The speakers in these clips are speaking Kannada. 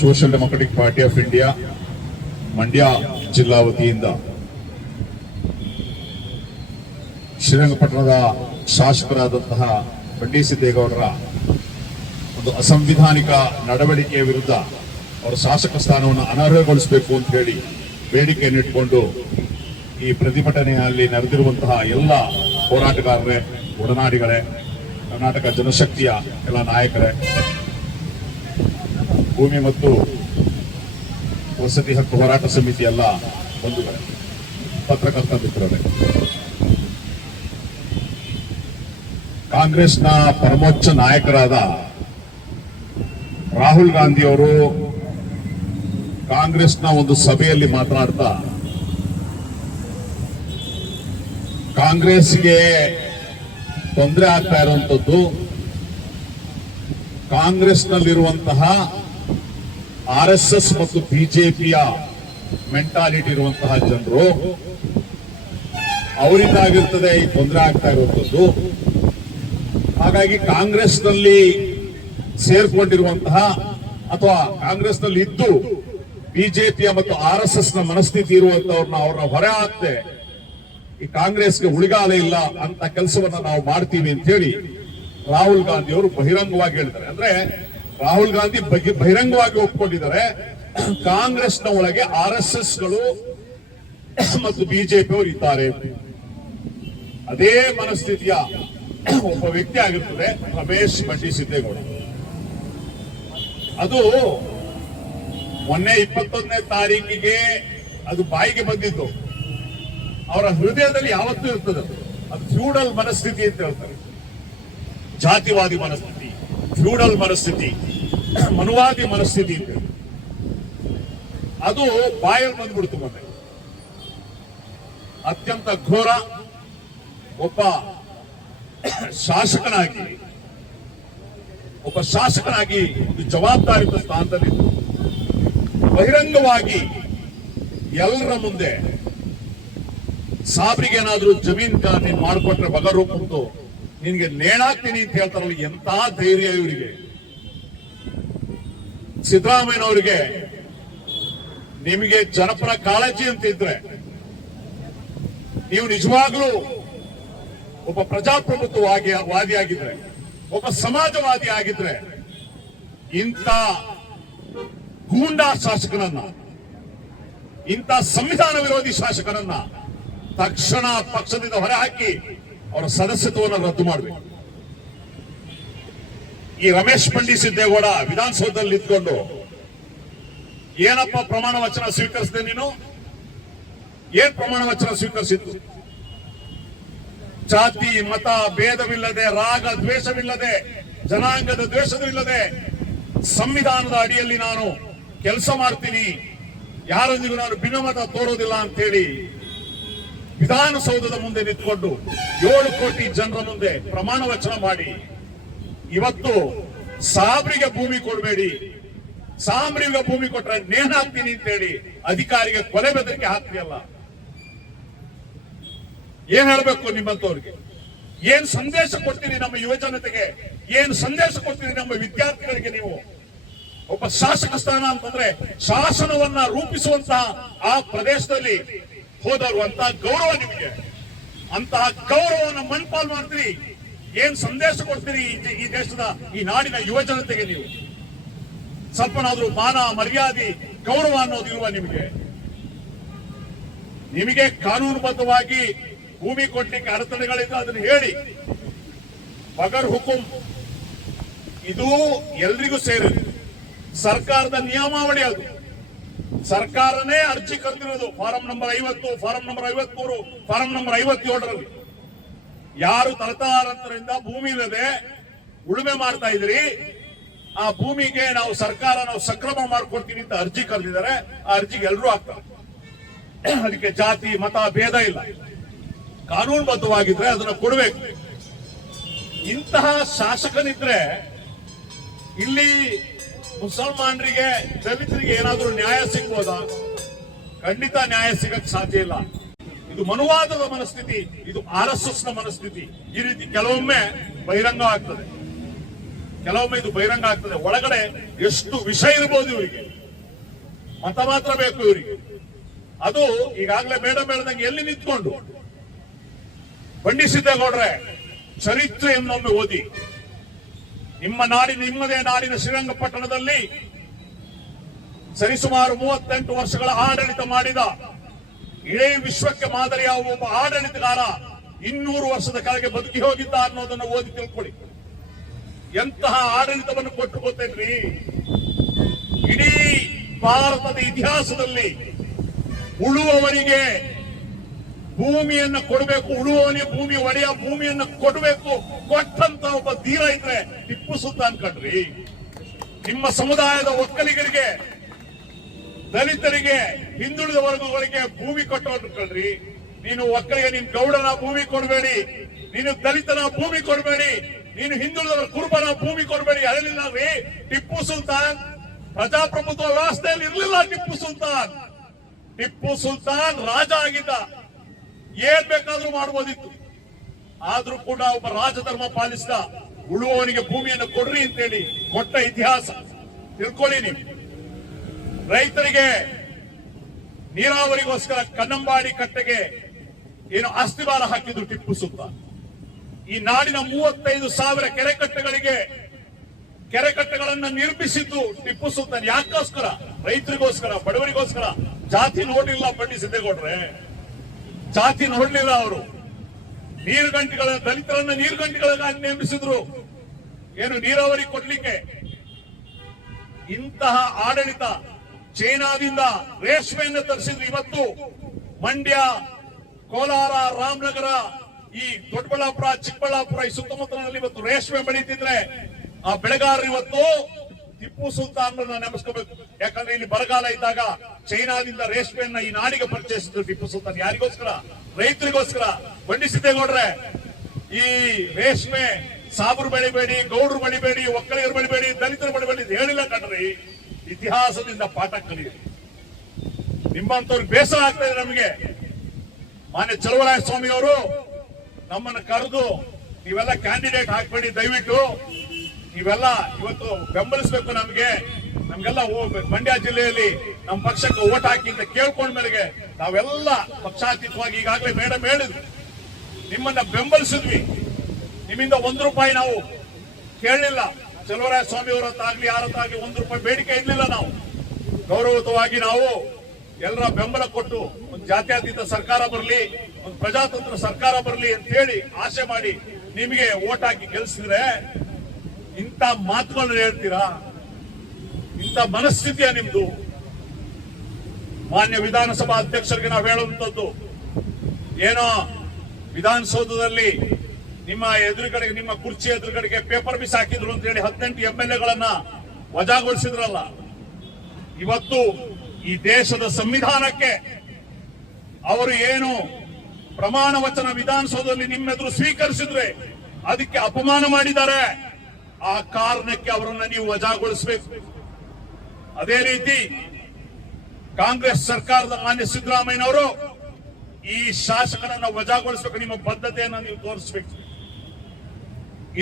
Social democratic party of India Mandya ಜಿಲ್ಲಾ ವತಿಯಿಂದ ಶ್ರೀರಂಗಪಟ್ಟಣದ ಶಾಸಕರಾದಂತಹ ಬಂಡಿ ಸಿದ್ದೇಗೌಡರ ಒಂದು ಅಸಂವಿಧಾನಿಕ ನಡವಳಿಕೆಯ ವಿರುದ್ಧ ಅವರ ಶಾಸಕ ಸ್ಥಾನವನ್ನು ಅನರ್ಹಗೊಳಿಸಬೇಕು ಅಂತ ಹೇಳಿ ಬೇಡಿಕೆಯನ್ನು ಈ ಪ್ರತಿಭಟನೆಯಲ್ಲಿ ನಡೆದಿರುವಂತಹ ಎಲ್ಲ ಹೋರಾಟಗಾರರೇ, ಒಡನಾಡಿಗಳೇ, ಕರ್ನಾಟಕ ಜನಶಕ್ತಿಯ ಎಲ್ಲ ನಾಯಕರೇ ಭೂಮಿ ಮತ್ತು ವಸತಿ ಹಕ್ಕು ಹೋರಾಟ ಸಮಿತಿ ಎಲ್ಲ ಬಂಧುಗಳೇ. ಪತ್ರಕರ್ತ ಮಿತ್ರರೇ. ಕಾಂಗ್ರೆಸ್ನ ಪರಮೋಚ್ಚ ನಾಯಕರಾದ ರಾಹುಲ್ ಗಾಂಧಿ ಅವರು ಕಾಂಗ್ರೆಸ್ನ ಒಂದು ಸಭೆಯಲ್ಲಿ ಮಾತನಾಡ್ತಾ, ಕಾಂಗ್ರೆಸ್ಗೆ ತೊಂದರೆ ಆಗ್ತಾ ಇರುವಂತದ್ದು ಕಾಂಗ್ರೆಸ್ನಲ್ಲಿರುವಂತಹ ಆರ್ ಎಸ್ ಎಸ್ ಮತ್ತು ಬಿಜೆಪಿಯ ಮೆಂಟಾಲಿಟಿ ಇರುವಂತಹ ಜನರು, ಅವರಿಂದಾಗಿರ್ತದೆ ಈ ತೊಂದರೆ ಆಗ್ತಾ ಇರುವಂತದ್ದು ಹಾಗಾಗಿ ಕಾಂಗ್ರೆಸ್ನಲ್ಲಿ ಸೇರ್ಕೊಂಡಿರುವಂತಹ ಅಥವಾ ಕಾಂಗ್ರೆಸ್ನಲ್ಲಿ ಇದ್ದು ಬಿಜೆಪಿಯ ಮತ್ತು ಆರ್ ಎಸ್ ಎಸ್ನ ಮನಸ್ಥಿತಿ ಇರುವಂತವ್ರನ್ನ ಅವ್ರನ್ನ ಹೊರ ಹಾಕ್ತೆ ಈ ಕಾಂಗ್ರೆಸ್ಗೆ ಉಳಿಗಾಲ ಇಲ್ಲ ಅಂತ ಕೆಲಸವನ್ನ ನಾವು ಮಾಡ್ತೀವಿ ಅಂತ ಹೇಳಿ ರಾಹುಲ್ ಗಾಂಧಿ ಅವರು ಬಹಿರಂಗವಾಗಿ ಹೇಳ್ತಾರೆ. ಅಂದ್ರೆ ರಾಹುಲ್ ಗಾಂಧಿ ಬಗ್ಗೆ ಬಹಿರಂಗವಾಗಿ ಒಪ್ಕೊಂಡಿದ್ದಾರೆ. ನ ಒಳಗೆ ಆರ್ ಎಸ್ ಎಸ್ಗಳು ಮತ್ತು ಬಿಜೆಪಿ ಅವರು ಇದ್ದಾರೆ. ಅದೇ ಮನಸ್ಥಿತಿಯ ಒಬ್ಬ ವ್ಯಕ್ತಿ ಆಗಿರ್ತದೆ ರಮೇಶ್ ಬಂಡಿ ಸಿದ್ದೇಗೌಡ. ಅದು ಮೊನ್ನೆ ಇಪ್ಪತ್ತೊಂದನೇ ತಾರೀಕಿಗೆ ಅದು ಬಾಯಿಗೆ ಬಂದಿದ್ದು ಅವರ ಹೃದಯದಲ್ಲಿ ಯಾವತ್ತೂ ಇರ್ತದೆ. ಅದು ಫ್ಯೂಡಲ್ ಮನಸ್ಥಿತಿ ಅಂತ ಹೇಳ್ತಾರೆ. ಜಾತಿವಾದಿ ಮನಸ್ಥಿತಿ. ಫ್ಯೂಡಲ್ ಮನಸ್ಥಿತಿ, ಮನುವಾದಿ ಮನಸ್ಥಿತಿ ಅಂತ ಅದು ಬಾಯಲ್ಲಿ ಬಂದ್ಬಿಡ್ತು ಮೊನ್ನೆ. ಅತ್ಯಂತ ಘೋರ, ಒಬ್ಬ ಶಾಸಕನಾಗಿ ಒಬ್ಬ ಶಾಸಕನಾಗಿ ಒಂದು ಜವಾಬ್ದಾರಿತ ಸ್ಥಾನದಲ್ಲಿ ಬಹಿರಂಗವಾಗಿ ಎಲ್ಲರ ಮುಂದೆ ಸಾಬ್ರಿಗೆ ಏನಾದ್ರೂ ಜಮೀನ್ ಕಾ ನೀನ್ ಮಾಡ್ಕೊಟ್ರೆ ಬಗರು ಕುಂತು ನಿನ್ಗೆ ನೇಣಾಕ್ತೀನಿ ಅಂತ ಹೇಳ್ತಾರಲ್ಲ ಎಂತ ಧೈರ್ಯ ಇವರಿಗೆ. ಸಿದ್ದರಾಮಯ್ಯನವರಿಗೆ ನಿಮಗೆ ಜನಪರ ಕಾಳಜಿ ಅಂತ ಇದ್ರೆ, ನೀವು ನಿಜವಾಗ್ಲೂ ಒಬ್ಬ ಪ್ರಜಾಪ್ರಭುತ್ವವಾಗಿ, ವಾದಿಯಾಗಿದ್ರೆ, ಒಬ್ಬ ಸಮಾಜವಾದಿ ಆಗಿದ್ರೆ, ಇಂಥ ಗೂಂಡಾ ಶಾಸಕನನ್ನ, ಇಂಥ ಸಂವಿಧಾನ ವಿರೋಧಿ ಶಾಸಕನನ್ನ ತಕ್ಷಣ ಪಕ್ಷದಿಂದ ಹೊರಹಾಕಿ ಅವರ ಸದಸ್ಯತ್ವವನ್ನು ರದ್ದು ಮಾಡಬೇಕು. ಈ ರಮೇಶ್ ಪಂಡಿ ಸಿದ್ದೇಗೌಡ ವಿಧಾನಸೌಧದಲ್ಲಿ ನಿಂತ್ಕೊಂಡು, ಏನಪ್ಪ ಪ್ರಮಾಣ ವಚನ ಸ್ವೀಕರಿಸಿದೆ ನೀನು? ಏನ್ ಪ್ರಮಾಣ ವಚನ ಸ್ವೀಕರಿಸಿದ್ದು? ಜಾತಿ, ಮತ, ಭೇದವಿಲ್ಲದೆ, ರಾಗ ದ್ವೇಷವಿಲ್ಲದೆ, ಜನಾಂಗದ ದ್ವೇಷವಿಲ್ಲದೆ ಸಂವಿಧಾನದ ಅಡಿಯಲ್ಲಿ ನಾನು ಕೆಲಸ ಮಾಡ್ತೀನಿ. ಯಾರೊಂದಿಗೂ ನಾನು ಭಿನ್ನಮತ ತೋರೋದಿಲ್ಲ ಅಂತೇಳಿ ವಿಧಾನಸೌಧದ ಮುಂದೆ ನಿಂತ್ಕೊಂಡು ಏಳು ಕೋಟಿ ಜನರ ಮುಂದೆ ಪ್ರಮಾಣ ವಚನ ಮಾಡಿ, ಇವತ್ತು ಸಾಬ್ರಿಗೆ ಭೂಮಿ ಕೊಡಬೇಡಿ ಸಾಂಬ್ರಿಗೆ ಭೂಮಿ ಕೊಟ್ರೆ ನೇಣ್ ಹಾಕ್ತೀನಿ ಅಂತೇಳಿ ಅಧಿಕಾರಿಗೆ ಕೊಲೆ ಬೆದರಿಕೆ ಹಾಕ್ತಿಯಲ್ಲ? ಏನ್ ಹೇಳ್ಬೇಕು ನಿಮ್ಮಂತವ್ರಿಗೆ? ಏನ್ ಸಂದೇಶ ಕೊಡ್ತೀರಿ ನಮ್ಮ ಯುವ ಜನತೆಗೆ? ಏನ್ ಸಂದೇಶ ಕೊಡ್ತೀರಿ ನಮ್ಮ ವಿದ್ಯಾರ್ಥಿಗಳಿಗೆ ನೀವು? ಒಬ್ಬ ಶಾಸಕ ಸ್ಥಾನ ಅಂತಂದ್ರೆ ಶಾಸನವನ್ನ ರೂಪಿಸುವಂತಹ ಆ ಪ್ರದೇಶದಲ್ಲಿ ಹೋದವರು ಅಂತ ಗೌರವ ನಿಮಗೆ. ಅಂತಹ ಗೌರವವನ್ನು ಮಣ್ಪಾಲ್ ಮಾಡ್ತೀರಿ. ಏನ್ ಸಂದೇಶ ಕೊಡ್ತೀರಿ ಈ- ದೇಶದ, ಈ ನಾಡಿನ ಯುವ ಜನತೆಗೆ ನೀವು? ಸ್ವಲ್ಪನಾದ್ರೂ ಮಾನ, ಮರ್ಯಾದೆ, ಗೌರವ ಅನ್ನೋದು ಇರುವ ನಿಮಗೆ. ನಿಮಗೆ ಕಾನೂನುಬದ್ಧವಾಗಿ ಭೂಮಿ ಕೊಡ್ಲಿಕ್ಕೆ ಅಡೆತಡೆಗಳಿದ್ದು ಅದನ್ನು ಹೇಳಿ. ಬಗರ್ ಹುಕುಂ. ಇದು ಎಲ್ರಿಗೂ ಸೇರಿದೆ ಸರ್ಕಾರದ ನಿಯಮಾವಳಿ ಅದು. ಸರ್ಕಾರನೇ ಅರ್ಜಿ ಕರೆದಿರೋದು ಫಾರಂ ನಂಬರ್ ಐವತ್ತು, ಫಾರಂ ನಂಬರ್ ಐವತ್ಮೂರು, ಫಾರಂ ನಂಬರ್ ಐವತ್ತೇಳರಲ್ಲಿ. ಯಾರು ತಲತಾರಂತರಿಂದ ಭೂಮಿ ಇಲ್ಲದೆ ಉಳುಮೆ ಮಾಡ್ತಾ ಇದ್ರಿ ಆ ಭೂಮಿಗೆ ನಾವು ಸರ್ಕಾರ, ನಾವು ಸಕ್ರಮ ಮಾಡ್ಕೊಡ್ತೀನಿ ಅಂತ ಅರ್ಜಿ ಕರೆದಿದ್ದಾರೆ. ಆ ಅರ್ಜಿಗೆ ಎಲ್ಲರೂ ಆಗ್ತಾರೆ. ಅದಕ್ಕೆ ಜಾತಿ, ಮತ, ಭೇದ ಇಲ್ಲ. ಕಾನೂನುಬದ್ಧವಾಗಿದ್ರೆ ಅದನ್ನ ಕೊಡಬೇಕು. ಇಂತಹ ಶಾಸಕನಿದ್ರೆ ಇಲ್ಲಿ ಮುಸಲ್ಮಾನರಿಗೆ, ದಲಿತರಿಗೆ ಏನಾದರೂ ನ್ಯಾಯ ಸಿಗ್ಬೋದಾ? ಖಂಡಿತ ನ್ಯಾಯ ಸಿಗಕ್ ಸಾಧ್ಯ ಇಲ್ಲ. ಇದು ಮನುವಾದದ ಮನಸ್ಥಿತಿ, ಇದು ಆರ್ ಎಸ್ ಎಸ್ನ ಮನಸ್ಥಿತಿ. ಈ ರೀತಿ ಕೆಲವೊಮ್ಮೆ ಬಹಿರಂಗ ಆಗ್ತದೆ. ಕೆಲವೊಮ್ಮೆ ಇದು ಬಹಿರಂಗ ಆಗ್ತದೆ. ಒಳಗಡೆ ಎಷ್ಟು ವಿಷ ಇರಬಹುದು ಇವರಿಗೆ. ಮತ ಮಾತ್ರ ಬೇಕು ಇವರಿಗೆ. ಅದು ಈಗಾಗಲೇ ಬೇಡ ಬೇಡದಂಗೆ ಎಲ್ಲಿ ನಿಂತ್ಕೊಂಡು? ಬಂಡಿಸಿದ್ದೇಗೌಡ್ರೆ ಚರಿತ್ರೆಯನ್ನೊಮ್ಮೆ ಓದಿ. ನಿಮ್ಮ ನಾಡಿನ, ನಿಮ್ಮದೇ ನಾಡಿನ ಶ್ರೀರಂಗಪಟ್ಟಣದಲ್ಲಿ ಸರಿಸುಮಾರು ಮೂವತ್ತೆಂಟು ವರ್ಷಗಳ ಆಡಳಿತ ಮಾಡಿದ ಇಡೀ ವಿಶ್ವಕ್ಕೆ ಮಾದರಿಯಾಗುವ ಒಬ್ಬ ಆಡಳಿತಗಾರ ಇನ್ನೂರು ವರ್ಷದ ಕೆಳಗೆ ಬದುಕಿ ಹೋಗಿದ್ದ ಅನ್ನೋದನ್ನು ಓದಿ ತಿಳ್ಕೊಳ್ಳಿ. ಎಂತಹ ಆಡಳಿತವನ್ನು ಕೊಟ್ಟು ಗೊತ್ತೇನ್ರಿ? ಇಡೀ ಭಾರತದ ಇತಿಹಾಸದಲ್ಲಿ ಉಳುವವರಿಗೆ ಭೂಮಿಯನ್ನ ಕೊಡಬೇಕು, ಉಳುವವನಿ ಭೂಮಿ, ಒಡೆಯ ಭೂಮಿಯನ್ನ ಕೊಡಬೇಕು, ಕೊಟ್ಟಂತ ಒಬ್ಬ ಧೀರ ಇದ್ರೆ ಟಿಪ್ಪು ಸುಲ್ತಾನ್ ಕಣ್ರಿ. ನಿಮ್ಮ ಸಮುದಾಯದ ಒಕ್ಕಲಿಗರಿಗೆ, ದಲಿತರಿಗೆ, ಹಿಂದುಳಿದ ವರ್ಗಗಳಿಗೆ ಭೂಮಿ ಕೊಟ್ಟವರು ಕಣ್ರಿ. ನೀನು ಒಕ್ಕಲಿಗೆ, ನಿನ್ ಗೌಡನ ಭೂಮಿ ಕೊಡಬೇಡಿ, ನೀನು ದಲಿತನ ಭೂಮಿ ಕೊಡಬೇಡಿ, ನೀನು ಹಿಂದುಳಿದವರ ಕುರುಬನ ಭೂಮಿ ಕೊಡಬೇಡಿ. ಅರಲಿಲ್ಲ ಟಿಪ್ಪು ಸುಲ್ತಾನ್, ಪ್ರಜಾಪ್ರಭುತ್ವ ವ್ಯವಸ್ಥೆಯಲ್ಲಿ ಇರಲಿಲ್ಲ ಟಿಪ್ಪು ಸುಲ್ತಾನ್. ಟಿಪ್ಪು ಸುಲ್ತಾನ್ ರಾಜ ಆಗಿದ್ದ ಏನ್ ಬೇಕಾದ್ರೂ ಮಾಡಬಹುದಿತ್ತು ಆದ್ರೂ ಕೂಡ ಒಬ್ಬ ರಾಜಧರ್ಮ ಪಾಲಿಸಿದ ಉಳುವವನಿಗೆ ಭೂಮಿಯನ್ನು ಕೊಡ್ರಿ ಅಂತೇಳಿ ಕೊಟ್ಟ ಇತಿಹಾಸ. ತಿಳ್ಕೊಳ್ಳಿ ನೀವು. ರೈತರಿಗೆ ನೀರಾವರಿಗೋಸ್ಕರ ಕನ್ನಂಬಾಡಿ ಕಟ್ಟೆಗೆ ಏನು ಅಸ್ಥಿವಾರ ಹಾಕಿದ್ರು ಟಿಪ್ಪು ಸುಲ್ತಾನ್. ಈ ನಾಡಿನ ಮೂವತ್ತೈದು ಸಾವಿರ ಕೆರೆ ಕಟ್ಟಗಳನ್ನು ನಿರ್ಮಿಸಿದ್ದು ಟಿಪ್ಪು ಸುಲ್ತಾನ್. ಯಾಕೋಸ್ಕರ? ರೈತರಿಗೋಸ್ಕರ, ಬಡವರಿಗೋಸ್ಕರ? ಜಾತಿ ನೋಡಿಲ್ಲ ಬಂಡಿ ಸಿದ್ದೇಗೌಡ್ರೆ. ಜಾತಿ ನೋಡ್ಲಿಲ್ಲ ಅವರು. ನೀರುಗಂಟಿಗಳ, ದಲಿತರನ್ನ ನೀರುಗಂಟಿಗಳಾಗಿ ನೇಮಿಸಿದ್ರು. ಏನು ನೀರಾವರಿ ಕೊಡ್ಲಿಕ್ಕೆ? ಇಂತಹ ಆಡಳಿತ ಚೈನಾದಿಂದ ರೇಷ್ಮೆಯನ್ನು ತರಿಸಿದ್ರು ಇವತ್ತು. ಮಂಡ್ಯ, ಕೋಲಾರ, ರಾಮನಗರ, ಈ ದೊಡ್ಡಬಳ್ಳಾಪುರ, ಚಿಕ್ಕಬಳ್ಳಾಪುರ, ಈ ಸುತ್ತಮುತ್ತಲಿನಲ್ಲಿ ಇವತ್ತು ರೇಷ್ಮೆ ಬೆಳೀತಿದ್ರೆ ಆ ಬೆಳೆಗಾರರು ಇವತ್ತು ಟಿಪ್ಪು ಸುಲ್ತಾನ್ ನೆನಪಿಸ್ಕೋಬೇಕು ಯಾಕಂದ್ರೆ ಇಲ್ಲಿ ಬರಗಾಲ ಇದ್ದಾಗ ಚೈನಾದಿಂದ ರೇಷ್ಮೆಯನ್ನ ಈ ನಾಡಿಗೆ ಪರಿಚಯಿಸಿದ್ರು ಟಿಪ್ಪು ಸುಲ್ತಾನ್. ಯಾರಿಗೋಸ್ಕರ? ರೈತರಿಗೋಸ್ಕರ. ಬಂಡಿಸಿದ್ದೇಗೌಡ್ರೆ ಈ ರೇಷ್ಮೆ ಸಾಬರು ಬೆಳಿಬೇಡಿ, ಗೌಡರು ಬೆಳಿಬೇಡಿ, ಒಕ್ಕಲಿಗರು ಬೆಳಿಬೇಡಿ, ದಲಿತರು ಬೆಳಿಬೇಡಿ ಹೇಳಿಲ್ಲ ಕಣ್ರಿ. ಇತಿಹಾಸದಿಂದ ಪಾಠ ಕಲಿಯಿರಿ. ನಿಮ್ಮಂತವ್ರಿಗೆ ಬೇಸರ ಆಗ್ತಾ ಇದೆ ನಮಗೆ. ಮಾನ್ಯ ಚಲುವರಾಯ ಸ್ವಾಮಿ ಅವರು ನಮ್ಮನ್ನು ಕರೆದು ನೀವೆಲ್ಲ ಕ್ಯಾಂಡಿಡೇಟ್ ಹಾಕ್ಬೇಡಿ ದಯವಿಟ್ಟು. ನೀವೆಲ್ಲ ಇವತ್ತು ಬೆಂಬಲಿಸಬೇಕು ನಮಗೆ. ನಮ್ಗೆಲ್ಲ ಮಂಡ್ಯ ಜಿಲ್ಲೆಯಲ್ಲಿ ನಮ್ಮ ಪಕ್ಷಕ್ಕೆ ಓಟ್ ಹಾಕಿ ಅಂತ ಕೇಳ್ಕೊಂಡ ಮೇಲೆ ನಾವೆಲ್ಲ ಪಕ್ಷಾತೀತವಾಗಿ ಈಗಾಗಲೇ ಮೇಡಮ್ ಹೇಳಿದ್ವಿ ನಿಮ್ಮನ್ನ ಬೆಂಬಲಿಸಿದ್ವಿ. ನಿಮ್ಮಿಂದ ಒಂದು ರೂಪಾಯಿ ನಾವು ಕೇಳಲಿಲ್ಲ. ಚಲುವರಾಯ ಸ್ವಾಮಿ ಅವರತ್ತಾಗ್ಲಿ ಯಾರತ್ತಾಗ್ಲಿ ಒಂದು ರೂಪಾಯಿ ಬೇಡಿಕೆ ಇರಲಿಲ್ಲ ನಾವು. ಗೌರವಯುತವಾಗಿ ನಾವು ಎಲ್ಲರ ಬೆಂಬಲ ಕೊಟ್ಟು ಒಂದು ಜಾತ್ಯಾತೀತ ಸರ್ಕಾರ ಬರಲಿ, ಒಂದು ಪ್ರಜಾತಂತ್ರ ಸರ್ಕಾರ ಬರಲಿ ಅಂತ ಹೇಳಿ ಆಸೆ ಮಾಡಿ ನಿಮಗೆ ಓಟ್ ಹಾಕಿ ಗೆಲ್ಸಿದ್ರೆ ಇಂಥ ಮಾತುಗಳನ್ನ ಹೇಳ್ತೀರಾ? ಇಂಥ ಮನಸ್ಥಿತಿಯ ನಿಮ್ದು? ಮಾನ್ಯ ವಿಧಾನಸಭಾ ಅಧ್ಯಕ್ಷರಿಗೆ ನಾವು ಹೇಳುವಂಥದ್ದು, ಏನೋ ವಿಧಾನಸೌಧದಲ್ಲಿ ನಿಮ್ಮ ಎದುರುಗಡೆಗೆ, ನಿಮ್ಮ ಕುರ್ಚಿ ಎದುರುಗಡೆಗೆ ಪೇಪರ್ ಮಿಸ್ ಹಾಕಿದ್ರು ಅಂತ ಹೇಳಿ ಹದಿನೆಂಟು ಎಂ ಎಲ್ ಎಗಳನ್ನ ವಜಾಗೊಳಿಸಿದ್ರಲ್ಲ, ಇವತ್ತು ಈ ದೇಶದ ಸಂವಿಧಾನಕ್ಕೆ ಅವರು ಏನು ಪ್ರಮಾಣ ವಚನ ವಿಧಾನಸೌಧದಲ್ಲಿ ನಿಮ್ಮೆದುರು ಸ್ವೀಕರಿಸಿದ್ರೆ ಅದಕ್ಕೆ ಅಪಮಾನ ಮಾಡಿದ್ದಾರೆ? ಆ ಕಾರಣಕ್ಕೆ ಅವರನ್ನ ನೀವು ವಜಾಗೊಳಿಸಬೇಕು. ಅದೇ ರೀತಿ ಕಾಂಗ್ರೆಸ್ ಸರ್ಕಾರದ ಮಾನ್ಯ ಸಿದ್ದರಾಮಯ್ಯನವರು ಈ ಶಾಸಕರನ್ನ ವಜಾಗೊಳಿಸಬೇಕು, ನಿಮ್ಮ ಬದ್ಧತೆಯನ್ನು ನೀವು ತೋರಿಸಬೇಕು.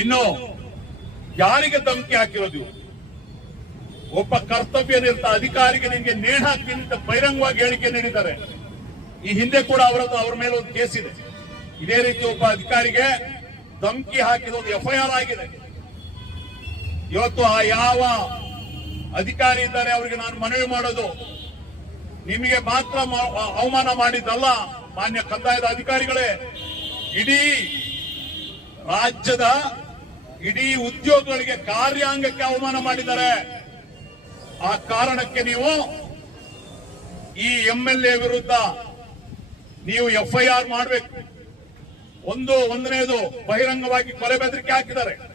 ಇನ್ನು ಯಾರಿಗೆ ಧಮಕಿ ಹಾಕಿರೋದು? ಒಬ್ಬ ಕರ್ತವ್ಯ ನಿರತ ಅಧಿಕಾರಿಗೆ ನಿಮಗೆ ನೇಣ ಅಂತ ಬಹಿರಂಗವಾಗಿ ಹೇಳಿಕೆ ನೀಡಿದ್ದಾರೆ. ಈ ಹಿಂದೆ ಕೂಡ ಅವರದ್ದು ಅವರ ಮೇಲೆ ಒಂದು ಕೇಸ್ ಇದೆ. ಇದೇ ರೀತಿ ಒಬ್ಬ ಅಧಿಕಾರಿಗೆ ಧಮಕಿ ಹಾಕಿರೋದು ಎಫ್ಐಆರ್ ಆಗಿದೆ. ಇವತ್ತು ಆ ಯಾವ ಅಧಿಕಾರಿ ಇದ್ದಾರೆ, ಅವರಿಗೆ ನಾನು ಮನವಿ ಮಾಡೋದು. ನಿಮಗೆ ಮಾತ್ರ ಅವಮಾನ ಮಾಡಿದ್ದಲ್ಲ, ಮಾನ್ಯ ಕಂದಾಯದ ಅಧಿಕಾರಿಗಳೇ. ಇಡೀ ರಾಜ್ಯದ ಇಡೀ ಉದ್ಯೋಗಗಳಿಗೆ ಕಾರ್ಯಾಂಗಕ್ಕೆ ಅವಮಾನ ಮಾಡಿದ್ದಾರೆ. ಆ ಕಾರಣಕ್ಕೆ ನೀವು ಈ ಎಂಎಲ್ಎ ವಿರುದ್ಧ ನೀವು ಎಫ್ಐಆರ್ ಮಾಡಬೇಕು. ಒಂದು, ಒಂದನೇದು ಬಹಿರಂಗವಾಗಿ ಕೊಲೆ ಬೆದರಿಕೆ ಹಾಕಿದ್ದಾರೆ.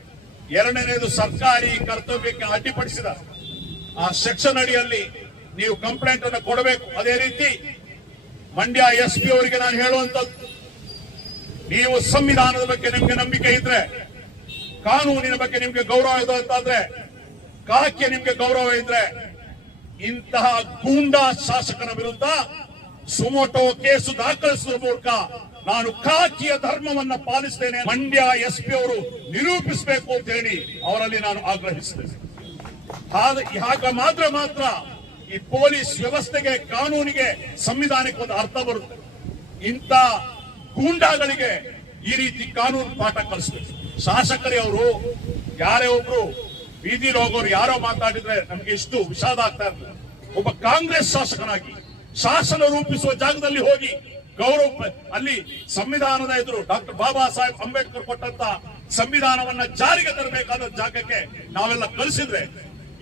ಎರಡನೇದು ಸರ್ಕಾರಿ ಕರ್ತವ್ಯಕ್ಕೆ ಅಡ್ಡಿಪಡಿಸಿದ ಆ ಸೆಕ್ಷನ್ ಅಡಿಯಲ್ಲಿ ನೀವು ಕಂಪ್ಲೇಂಟ್ ಅನ್ನು ಕೊಡಬೇಕು. ಅದೇ ರೀತಿ ಮಂಡ್ಯ ಎಸ್ ಪಿ ಅವರಿಗೆ ನಾನು ಹೇಳುವಂತದ್ದು ನೀವು ಸಂವಿಧಾನದ ಬಗ್ಗೆ ನಿಮ್ಗೆ ನಂಬಿಕೆ ಇದ್ರೆ, ಕಾನೂನಿನ ಬಗ್ಗೆ ನಿಮ್ಗೆ ಗೌರವ ಇದೆ ಅಂತಂದ್ರೆ ಕಾಕ್ಕೆ ನಿಮ್ಗೆ ಗೌರವ ಇದ್ರೆ, ಇಂತಹ ಗೂಂಡಾ ಶಾಸಕನ ವಿರುದ್ಧ ಸುಮೋಟೋ ಕೇಸು ದಾಖಲಿಸುವ ಮೂಲಕ ನಾನು ಕಾಕಿಯ ಧರ್ಮವನ್ನ ಪಾಲಿಸ್ತೇನೆ ಮಂಡ್ಯ ಎಸ್ ಪಿ ಅವರು ನಿರೂಪಿಸಬೇಕು ಅಂತ ಹೇಳಿ ಅವರಲ್ಲಿ ನಾನು ಆಗ್ರಹಿಸ್ತೇನೆ. ಹಾಗ- ಮಾತ್ರ ಮಾತ್ರ ಈ ಪೊಲೀಸ್ ವ್ಯವಸ್ಥೆಗೆ, ಕಾನೂನಿಗೆ, ಸಂವಿಧಾನಕ್ಕೆ ಒಂದು ಅರ್ಥ ಬರುತ್ತೆ. ಇಂಥ ಗೂಂಡಾಗಳಿಗೆ ಈ ರೀತಿ ಕಾನೂನು ಪಾಠ ಕಲಿಸ್ಬೇಕು. ಶಾಸಕರೇ ಅವರು, ಯಾರೇ ಒಬ್ರು ಬೀದಿಲಿ ಹೋಗೋರು ಯಾರೋ ಮಾತಾಡಿದ್ರೆ ನಮ್ಗೆ ಎಷ್ಟು ವಿಷಾದ ಆಗ್ತಾ ಇರ್ತದೆ. ಒಬ್ಬ ಕಾಂಗ್ರೆಸ್ ಶಾಸಕನಾಗಿ, ಶಾಸನ ರೂಪಿಸುವ ಜಾಗದಲ್ಲಿ ಹೋಗಿ ಗೌರವ ಅಲ್ಲಿ ಸಂವಿಧಾನದ ಎದುರು ಡಾಕ್ಟರ್ ಬಾಬಾ ಸಾಹೇಬ್ ಅಂಬೇಡ್ಕರ್ ಕೊಟ್ಟಂತ ಸಂವಿಧಾನವನ್ನ ಜಾರಿಗೆ ತರಬೇಕಾದ ಜಾಗಕ್ಕೆ ನಾವೆಲ್ಲ ಕಲಿಸಿದ್ರೆ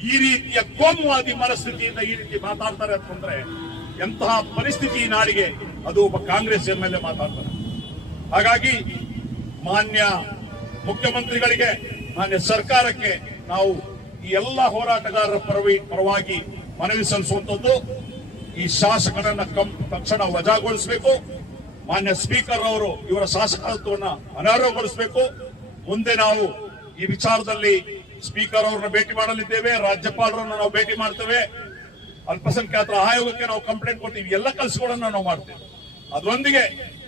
ಈ ರೀತಿಯ ಕೋಮುವಾದಿ ಮನಸ್ಥಿತಿಯಿಂದ ಈ ರೀತಿ ಮಾತಾಡ್ತಾರೆ ಅಂತಂದ್ರೆ ಎಂತಹ ಪರಿಸ್ಥಿತಿ ನಾಡಿಗೆ ಅದು ಒಬ್ಬ ಕಾಂಗ್ರೆಸ್ ಎಂ ಎಲ್ ಎ ಮಾತಾಡ್ತಾರೆ. ಹಾಗಾಗಿ ಮಾನ್ಯ ಮುಖ್ಯಮಂತ್ರಿಗಳಿಗೆ, ಮಾನ್ಯ ಸರ್ಕಾರಕ್ಕೆ ನಾವು ಈ ಎಲ್ಲ ಹೋರಾಟಗಾರರ ಪರವಿ ಪರವಾಗಿ ಮನವಿ ಸಲ್ಲಿಸುವಂತದ್ದು. ಈ ಶಾಸಕರನ್ನ ತಕ್ಷಣ ವಜಾಗೊಳಿಸಬೇಕು. ಮಾನ್ಯ ಸ್ಪೀಕರ್ ಅವರು ಇವರ ಶಾಸಕತ್ವವನ್ನ ಅನರ್ಹಗೊಳಿಸಬೇಕು. ಮುಂದೆ ನಾವು ಈ ವಿಚಾರದಲ್ಲಿ ಸ್ಪೀಕರ್ ಅವರನ್ನ ಭೇಟಿ ಮಾಡಲಿದ್ದೇವೆ. ರಾಜ್ಯಪಾಲರನ್ನು ನಾವು ಭೇಟಿ ಮಾಡ್ತೇವೆ. ಅಲ್ಪಸಂಖ್ಯಾತರ ಆಯೋಗಕ್ಕೆ ನಾವು ಕಂಪ್ಲೇಂಟ್ ಕೊಡ್ತೀವಿ. ಎಲ್ಲ ಕೆಲಸಗಳನ್ನ ನಾವು ಮಾಡ್ತೇವೆ. ಅದೊಂದಿಗೆ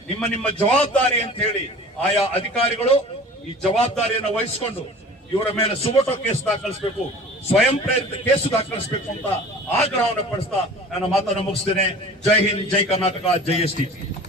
ನಿಮ್ಮ ನಿಮ್ಮ ಜವಾಬ್ದಾರಿ ಅಂತ ಹೇಳಿ ಆಯಾ ಅಧಿಕಾರಿಗಳು ಈ ಜವಾಬ್ದಾರಿಯನ್ನು ವಹಿಸಿಕೊಂಡು ಇವರ ಮೇಲೆ ಸುಬಟೋ ಕೇಸ್ ದಾಖಲಿಸಬೇಕು. ಸ್ವಯಂ ಪ್ರೇರಿತ ಕೇಸು ದಾಖಲಿಸಬೇಕು ಅಂತ ಆಗ್ರಹವನ್ನು ಪಡಿಸ್ತಾ ನನ್ನ ಮಾತನ್ನು ಮುಗಿಸ್ತೇನೆ. Jai Hind, Jai Karnataka, Jai S T.